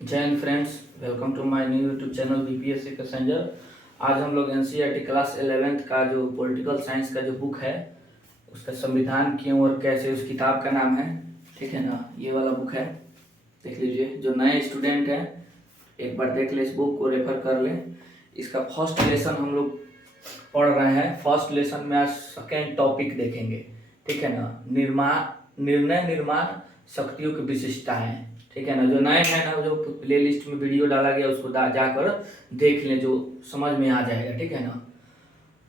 जय हिंद friends, welcome to my new YouTube channel BPSC passenger. आज हम लोग एनसीईआरटी क्लास 11th का जो पॉलिटिकल साइंस का जो बुक है उसका संविधान क्यों और कैसे, उस किताब का नाम है, ठीक है ना, ये वाला बुक है। देख लीजिए, जो नए स्टूडेंट हैं एक बार देख ले, इस बुक को रेफर कर ले। इसका फर्स्ट लेसन हम लोग पढ़ रहे हैं। फर्स्ट लेसन में आज सेकेंड टॉपिक देखेंगे, ठीक है ना, निर्णय निर्माण शक्तियों की विशेषताएं, ठीक है ना। जो नए हैं ना, जो प्ले लिस्ट में वीडियो डाला गया उसको जाकर देख लें, जो समझ में आ जाएगा, ठीक है ना।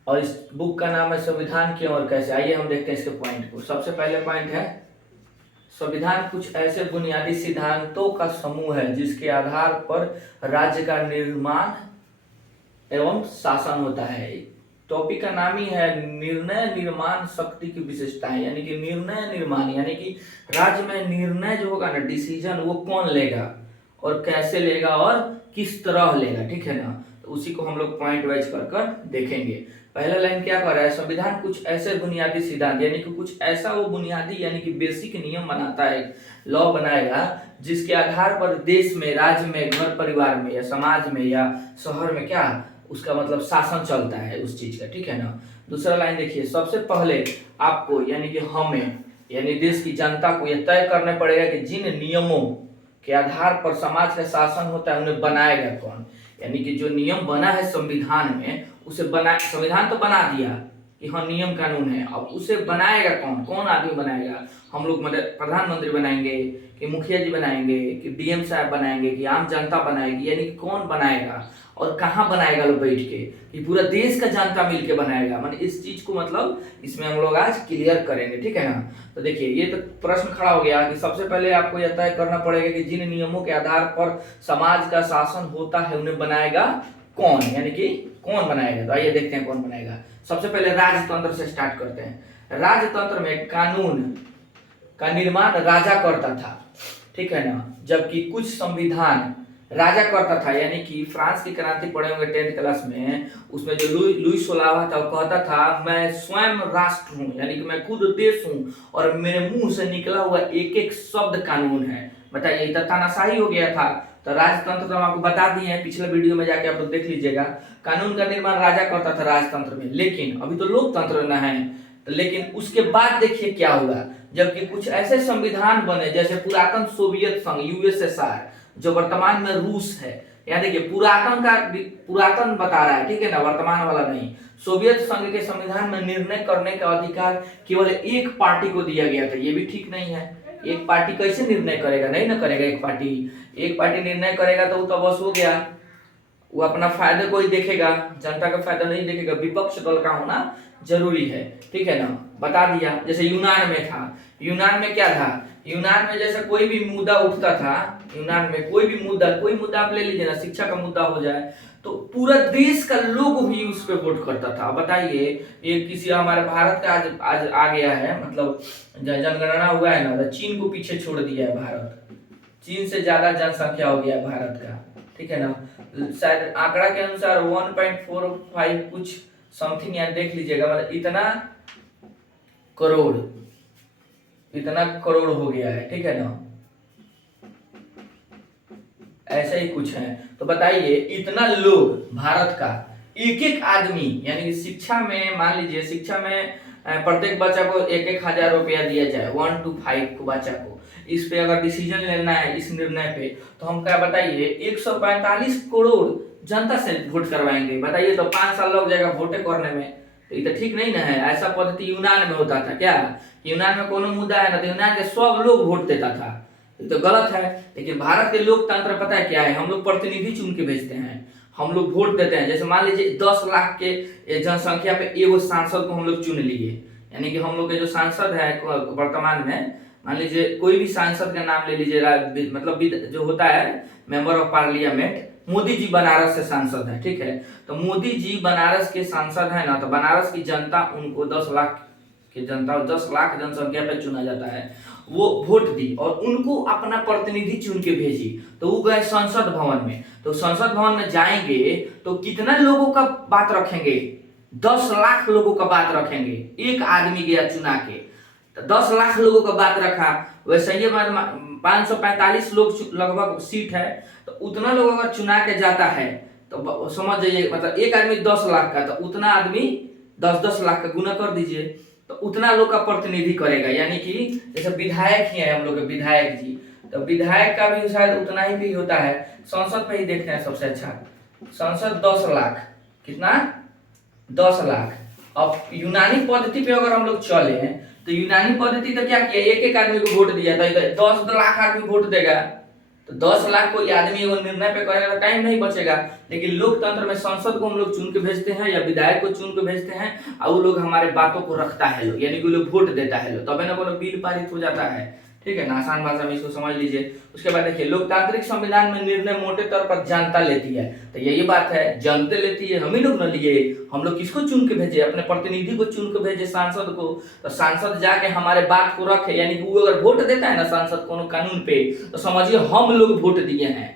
और इस बुक का नाम है संविधान क्यों और कैसे। आइए हम देखते हैं इसके पॉइंट को। सबसे पहले पॉइंट है, संविधान कुछ ऐसे बुनियादी सिद्धांतों का समूह है जिसके आधार पर राज्य का निर्माण एवं शासन होता है। टॉपिक का नाम ही है निर्णय निर्माण शक्ति की विशेषताएं, यानी कि निर्णय निर्माण, यानी कि राज्य में निर्णय जो होगा ना, डिसीजन, वो कौन लेगा और कैसे लेगा और किस तरह लेगा, ठीक है ना। तो उसी को हम लोग पॉइंट वाइज कर देखेंगे। पहला लाइन क्या कर रहा है, संविधान कुछ ऐसे बुनियादी सिद्धांत, यानी कि कुछ ऐसा वो बुनियादी यानी कि बेसिक नियम बनाता है, लॉ बनाएगा, जिसके आधार पर देश में, राज्य में, घर परिवार में या समाज में या शहर में क्या उसका मतलब शासन चलता है उस चीज का, ठीक है ना। दूसरा लाइन देखिए, सबसे पहले आपको यानी कि हमें यानी देश की जनता को यह तय करना पड़ेगा कि जिन नियमों के आधार पर समाज का शासन होता है उन्हें बनाएगा कौन। यानी कि जो नियम बना है संविधान में, उसे बना, संविधान तो बना दिया कि हाँ नियम कानून है, अब उसे बनाएगा कौन, कौन आदमी बनाएगा। हम लोग मतलब प्रधानमंत्री बनाएंगे कि मुखिया जी बनाएंगे कि डीएम साहब बनाएंगे कि आम जनता बनाएगी, यानी कि कौन बनाएगा और कहाँ बनाएगा लोग बैठ के, कि पूरा देश का जनता मिलके बनाएगा। मतलब इस चीज को मतलब इसमें हम लोग आज क्लियर करेंगे, ठीक है ना। तो देखिए, ये तो प्रश्न खड़ा हो गया कि सबसे पहले आपको यह तय करना पड़ेगा कि जिन नियमों के आधार पर समाज का शासन होता है उन्हें बनाएगा कौन, यानी कि कौन बनाएगा। तो आइए देखते हैं कौन बनाएगा। सबसे पहले राजतंत्र से स्टार्ट करते हैं। राजतंत्र में कानून का निर्माण राजा करता था, ठीक है ना, जबकि कुछ संविधान राजा करता था। यानी कि फ्रांस की क्रांति पढ़े होंगे 10th क्लास में, उसमें जो लुई 16वां था वो कहता था मैं स्वयं राष्ट्र हूँ, यानी कि मैं खुद देश हूँ और मेरे मुंह से निकला हुआ एक एक शब्द कानून है। बताइए, इतना तानाशाही हो गया था। तो राजतंत्र तो हम आपको बता दिए हैं, पिछले वीडियो में जाके आप लोग देख लीजिएगा। कानून का निर्माण राजा करता था राजतंत्र में, लेकिन अभी तो लोकतंत्र न है। तो लेकिन उसके बाद देखिए क्या हुआ, जबकि कुछ ऐसे संविधान बने जैसे पुरातन सोवियत संघ यूएसएसआर, जो वर्तमान में रूस है। यहाँ देखिए, पुरातन बता रहा है, ठीक है ना, वर्तमान वाला नहीं। सोवियत संघ के संविधान में निर्णय करने का अधिकार केवल एक पार्टी को दिया गया था। ये भी ठीक नहीं है। एक पार्टी कैसे निर्णय करेगा, नहीं ना करेगा। एक पार्टी निर्णय करेगा तो वो तो बस हो गया, वो अपना फायदे को ही देखेगा, जनता का फायदा नहीं देखेगा। विपक्ष दल का होना जरूरी है, ठीक है ना, बता दिया। जैसे यूनान में था, यूनान में क्या था, यूनान में जैसे कोई भी मुद्दा उठता था, यूनान में कोई मुद्दा आप ले लीजिए ना, शिक्षा का मुद्दा हो जाए तो पूरा देश का लोग ही उस पर वोट करता था। बताइए, ये किसी हमारे भारत का आज आज आ गया है, मतलब जनगणना हुआ है ना, तो चीन को पीछे छोड़ दिया है भारत। चीन से ज्यादा जनसंख्या हो गया है भारत का, ठीक है ना। शायद आंकड़ा के अनुसार 1.45 कुछ समथिंग, यहाँ देख लीजिएगा, मतलब करोड़ इतना करोड़ हो गया है, ठीक है ना, ऐसा ही कुछ है। तो बताइए, इतना लोग भारत का एक एक आदमी, यानी कि शिक्षा में मान लीजिए, शिक्षा में प्रत्येक बच्चा को 1,000 रुपया दिया जाए, 1 to 5 को बच्चा को, इस पे अगर डिसीजन लेना है इस निर्णय पे, तो हम क्या बताइए 145 करोड़ जनता से वोट करवाएंगे। बताइए, तो 5 साल लग जाएगा वोटे करने में। तो ये तो ठीक नहीं ना है। ऐसा पद्धति यूनान में होता था क्या, यूनान में कोनो मुद्दा है ना तो यूनान के सब लोग वोट देता था, तो गलत है। लेकिन भारत के लोकतंत्र पता है क्या है, हम लोग प्रतिनिधि चुन के भेजते हैं, हम लोग वोट देते हैं। जैसे मान लीजिए 10 लाख के जनसंख्या पे एगो सांसद को हम लोग चुन लिए, यानी कि हम लोग के जो सांसद है वर्तमान में, मान लीजिए कोई भी सांसद का नाम ले लीजिए, मतलब जो होता है member of parliament, Modi ji Banaras से सांसद है, ठीक है। तो मोदी जी बनारस के सांसद है ना, तो बनारस की जनता उनको 10 लाख की जनता, 10 लाख जनसंख्या पे चुना जाता है, वो वोट दी और उनको अपना प्रतिनिधि चुन के भेजी। तो वो गए संसद भवन में, तो संसद भवन में जाएंगे तो कितना लोगों का बात रखेंगे, 10 लाख लोगों का बात रखेंगे। एक आदमी गया चुना के, तो 10 लाख लोगों का बात रखा। वैसे ही 545 लोग लगभग सीट है, तो उतना लोग अगर चुना के जाता है तो समझ जाइए, मतलब एक आदमी 10 लाख का, तो उतना आदमी 10-10 लाख का गुना कर दीजिए, तो उतना लोग का प्रतिनिधि करेगा। यानी कि जैसे विधायक ही है हम लोग के विधायक जी, तो विधायक का भी शायद उतना ही भी होता है। संसद पे ही देखते हैं सबसे अच्छा, संसद 10 लाख, कितना 10 लाख। अब यूनानी पद्धति पे अगर हम लोग चले हैं तो यूनानी पद्धति तो क्या किया, एक एक आदमी को वोट दिया, तो 10 लाख आदमी वोट देगा, तो 10 लाख कोई आदमी वो निर्णय पे करेगा तो टाइम नहीं बचेगा। लेकिन लोकतंत्र में संसद को हम लोग चुन के भेजते हैं या विधायक को चुन के भेजते हैं, और वो लोग हमारे बातों को रखता है लोग, यानी कि वो लोग वोट देता है लोग, तब ना कोनो बिल पारित हो जाता है। ठीक है ना, आसान भाषा में इसको समझ लीजिए। उसके बाद देखिए, लोकतांत्रिक संविधान में निर्णय मोटे तौर पर जनता लेती है, तो यही बात है, जनता लेती है, हम ही लोग न लिए। हम लोग किसको चुन के भेजे, अपने प्रतिनिधि को चुन के भेजे, सांसद को, तो सांसद जाके हमारे बात को रखे, यानी कि वो अगर वोट देता है ना सांसद कोनो कानून पे, तो समझिए हम लोग वोट दिए हैं।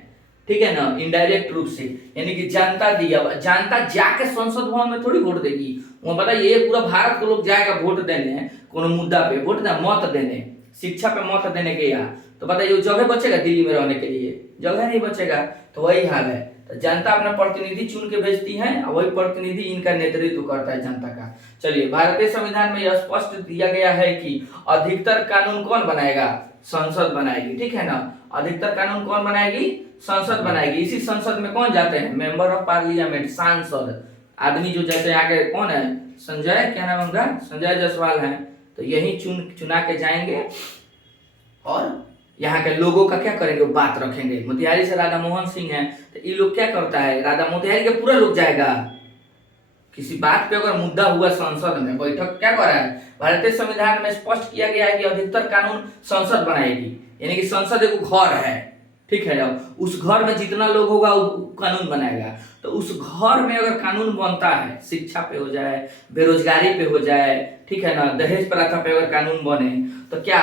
ठीक है ना, इनडायरेक्ट रूप से, यानी कि जनता दिया, जनता जाके संसद भवन में थोड़ी वोट देगी, वो बताइए पूरा भारत को लोग जाएगा वोट देने, कोनो मुद्दा पे वोट देना, मत देने, शिक्षा पे मत देने के, यहाँ तो बताइए जगह बचेगा दिल्ली में रहने के लिए, जगह नहीं बचेगा। तो वही हाल है, तो जनता अपना प्रतिनिधि चुन के भेजती है और वही प्रतिनिधि इनका नेतृत्व करता है जनता का। चलिए, भारतीय संविधान में यह स्पष्ट दिया गया है कि अधिकतर कानून कौन बनाएगा, संसद बनाएगी। ठीक है ना, अधिकतर कानून कौन बनाएगी, संसद बनाएगी। इसी संसद में कौन जाते हैं, मेंबर ऑफ पार्लियामेंट, सांसद आदमी, जो जैसे यहाँ के कौन है, संजय, क्या नाम उनका, संजय जायसवाल है, तो यही चुना के जाएंगे और यहाँ के लोगों का क्या करेंगे, बात रखेंगे। मोतिहारी से राधा मोहन सिंह है, तो ये लोग क्या करता है, राधा मोतिहारी के पूरा लोग जाएगा, किसी बात पे अगर मुद्दा हुआ संसद में बैठक, क्या कर रहा है, भारतीय संविधान में स्पष्ट किया गया है कि अधिकतर कानून संसद बनाएगी, यानी कि संसद एक घर है। ठीक है ना, उस घर में जितना लोग होगा वो कानून बनाएगा, तो उस घर में अगर कानून बनता है, शिक्षा पे हो जाए, बेरोजगारी पे हो जाए, ठीक है ना, दहेज प्रथा पे अगर कानून बने, तो क्या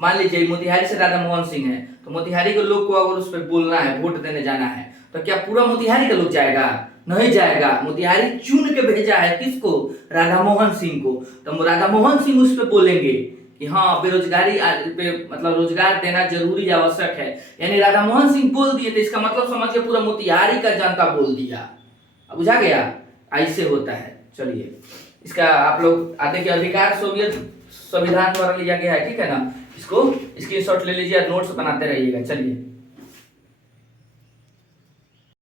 मान लीजिए मोतिहारी से राधा मोहन सिंह है, तो मोतिहारी के लोग को अगर उस पर बोलना है, वोट देने जाना है, तो क्या पूरा मोतिहारी का लोग जाएगा, नहीं जाएगा। मोतिहारी चुन के भेजा है किसको, राधा मोहन सिंह को, तो राधा मोहन सिंह उस पर बोलेंगे कि हाँ बेरोजगारी पे मतलब रोजगार देना जरूरी आवश्यक है, यानी राधा मोहन सिंह बोल दिए, तो इसका मतलब समझिए पूरा मोतिहारी का जनता बोल दिया। अब बुझा गया, ऐसे होता है। चलिए, इसका आप लोग आते के अधिकार सोवियत संविधान द्वारा लिया गया है। ठीक है ना, इसको स्क्रीनशॉट ले लीजिए, नोट्स बनाते रहिएगा। चलिए।